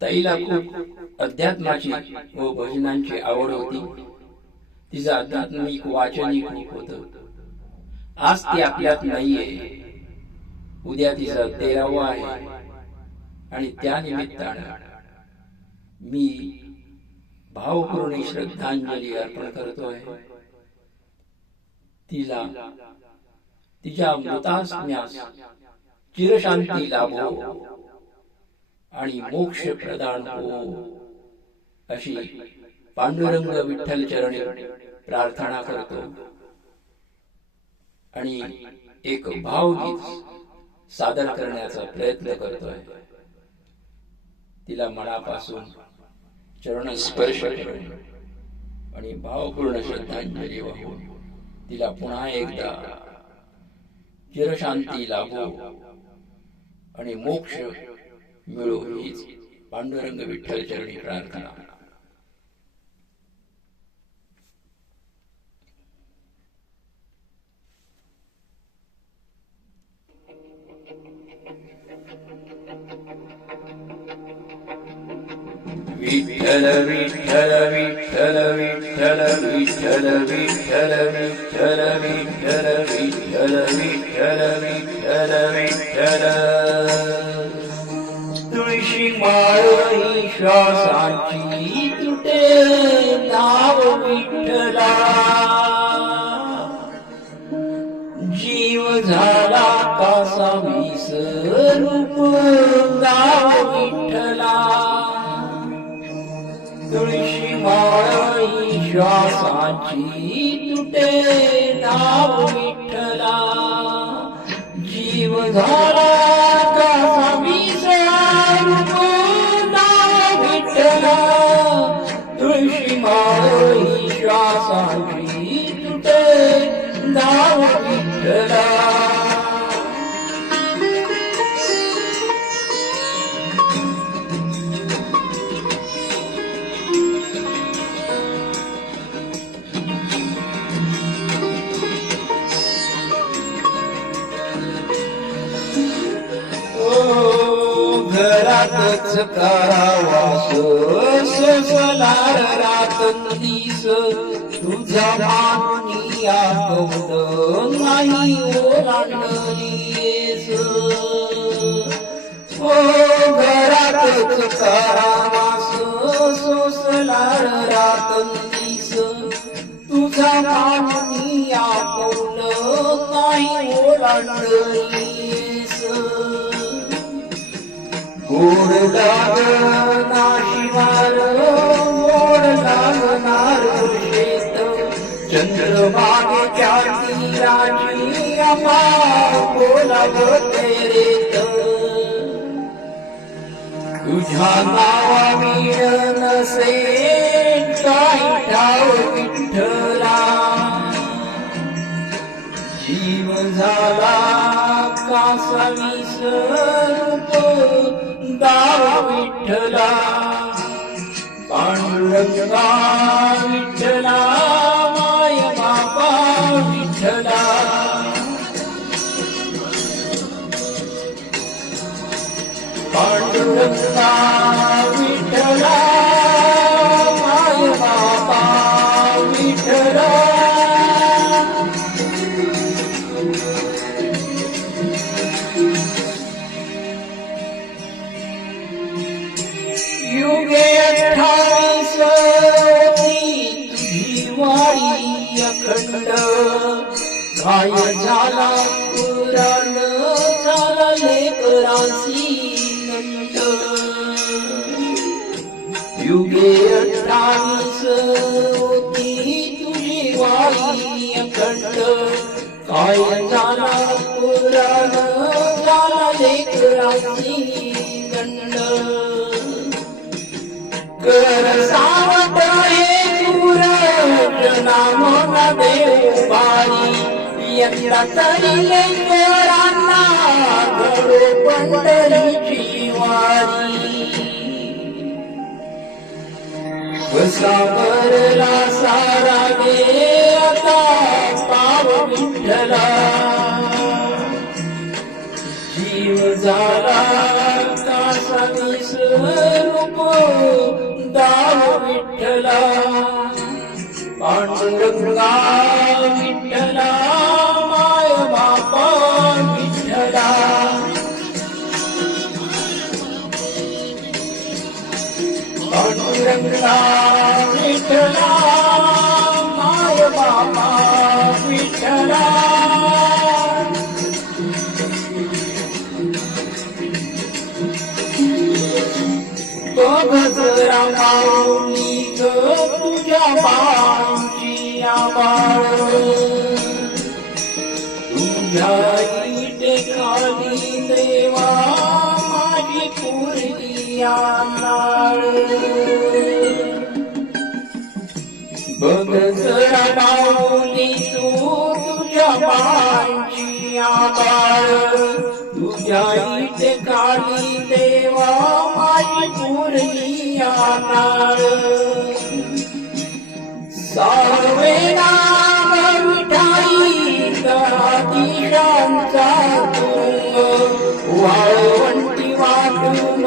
ताईला खूप अध्यात्माची व भजनांची आवड होती. तिचं आध्यात्मिक वाचनही खूप होतं. आज ती आपल्यात नाहीये. उद्या तिचा 13वा आहे आणि त्या निमित्तानं मी भावपूर्ण श्रद्धांजली अर्पण करतोय. तिला तिच्या मृतात्म्यास चिरशांती लाभो आणि मोक्ष प्रदान हो अशी पांडुरंग विठ्ठल चरणी प्रार्थना करतो आणि एक भावगीत सादर करण्याचा प्रयत्न करतोय. तिला मनापासून चरण स्पर्श करून आणि भावपूर्ण श्रद्धांजली वाहून तिला पुन्हा एकदा चिरशांती लाभो आणि मोक्ष मिळो हीच पांडुरंग विठ्ठल चरणी प्रार्थना. विठ्ठल विठ्ठल विठ्ठल विठ्ठल विठ्ठल विठ्ठल विठ्ठल विठ्ठल विठ्ठल विठ्ठल विठ्ठल विठ्ठल. तुळशी माळ ही श्वासाची तुटे नाव विठ्ठला. जीव झाला कासा विसरूप नाव विठ्ठला. तुळशी माळ ही श्वासाची तुटे नाव विठ्ठला. जीव झाला कासा विसरूप नाव विठ्ठला. तुळशी माळ ही श्वासाची तुटे नाव विठ्ठला. घरातच करावास सोसलार रातंदीस. तुझ्या मानिया कवड नाही ओलांडलीस. घरातच करावास सोसलार रातंदीस. तुझ्या मानिया कवड नाही ओलांडलीस. गोड लागणार शिवार गोड लागणार शेत. चंद्रभागेच्या तीराची आम्हा बोलावते रेत. तुझ्या नावाविण नसे काय ठाव विठ्ठला. जीव झाला कासा विसरूप दाव विठ्ठला. पांडुरंगा विठ्ठला माय बापा विठ्ठला. पांडुरंगा विठ्ठला माय बापा विठ्ठला. युगे 28 होती तुझी वारी अखंड. काय झाला पुराण झाला लेकरांची नंद. युगे 28 होती तुझी वारी अखंड. काय झाला पुराण झाला लेकरांची नंद. कर सावत हे तुर नाम न देऊ बारी. यंदा तरी लेकरांना घडो पंढरीची वारी. कसा भरला सारा गे आता पाव विठ्ठला. जीव झाला कासवी स्वरूप दाव विठ्ठला पांडुरंगा विठ्ठला माय बापा विठ्ठला पांडुरंगा विठ्ठला माय बापा विठ्ठला बघजरा माऊली ग तुझ्या बाळांची आबाळ तुझ्या इथे खाली देवा माझी पोरगी आनाळ बघजरा माऊली तू तुझ्या बाळांची आबाळ तुझ्या इथे खाली देवा माझी पोरगी आनाळ सार्वे नाम विठाई दिशांचा तुंग वाळवंटी वाटून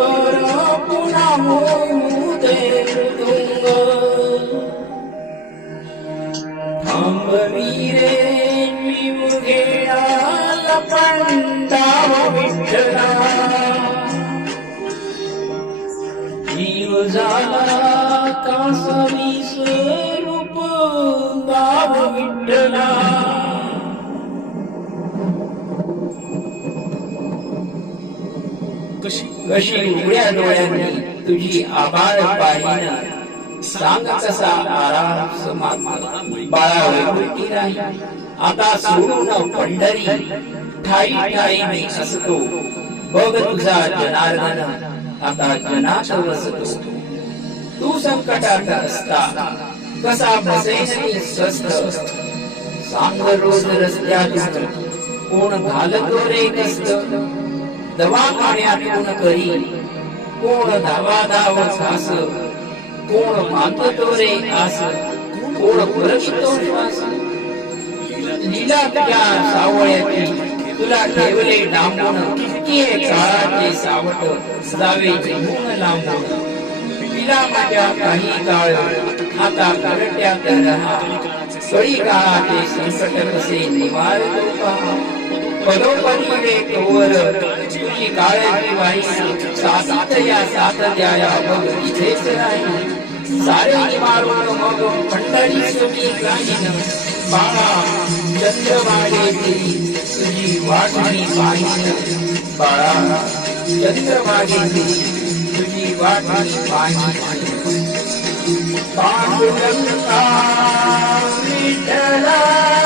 पुन्हा मोऊ दे तुंग थांबवी रे जीव घेणाला पंडाव विठ्ठला जीव झाला कासवी स्वरूप दाव विठ्ठला कशी उघड्या डोळ्यांनी तुझी आभाळ पाहिना सांग कसा आराम समाधी बाळा वैकुंठी राही आता सोडून पंढरी ठाई ठाई मी असतो बघ तुझा जनार्दन आता जनात वसतो तू संकटात असता कसा बसेन मी स्वस्थ सांग रोज रस्त्यातून कोण घालतो रे कष्ट दवाखान्यातून करी कोण धावा धाव घास कोण मागतो रे आस कोण पुरवितो श्वास लीला तुझ्या सावळ्याची तुला ठेवले डांबून किती हे काळाचे सावट जावे जिंकून लांबून तिला माझ्या काही काळ आता करट्यात रहा कळी काळाचे संकट कसे निवारतो पहा पदोपदी रे तोवर तुझी काळजी वाई साथ या साथ द्याया बघ इथेच राही सारे मारून मग पंढरी सुखी राहीन बाळा चंद्रभागे तुझी वाट मी पाहिन बाळा चंद्रभागे तुझी वाट मी पाहिन पांडुरंगा विठ्ठला